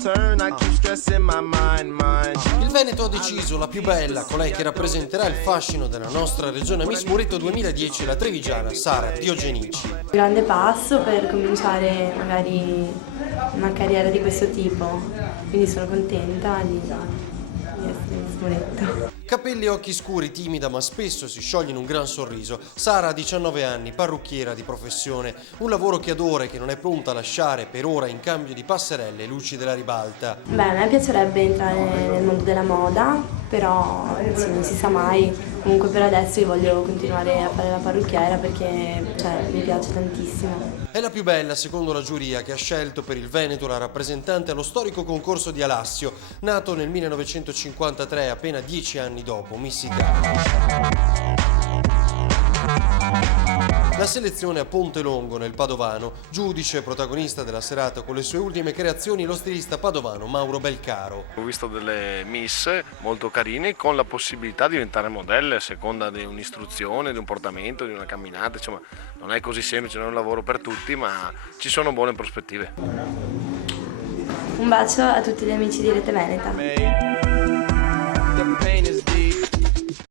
Il Veneto ha deciso la più bella, colei che rappresenterà il fascino della nostra regione Miss Muretto 2010, la trevigiana Sara Diogenici. Grande passo per cominciare magari una carriera di questo tipo, quindi sono contenta di essere Miss Muretto. Capelli e occhi scuri, timida ma spesso si scioglie in un gran sorriso. Sara ha 19 anni, parrucchiera di professione, un lavoro che adora e che non è pronta a lasciare per ora in cambio di passerelle e luci della ribalta. Beh, a me piacerebbe entrare nel mondo della moda, però sì, non si sa mai. Comunque per adesso io voglio continuare a fare la parrucchiera perché mi piace tantissimo. È la più bella, secondo la giuria, che ha scelto per il Veneto la rappresentante allo storico concorso di Alassio, nato nel 1953, appena 10 anni dopo Miss Italia. La selezione a Ponte Longo nel Padovano, giudice protagonista della serata con le sue ultime creazioni, lo stilista padovano Mauro Belcaro. Ho visto delle miss molto carine con la possibilità di diventare modelle a seconda di un'istruzione, di un portamento, di una camminata, insomma non è così semplice, non è un lavoro per tutti, ma ci sono buone prospettive. Un bacio a tutti gli amici di Rete Veneta.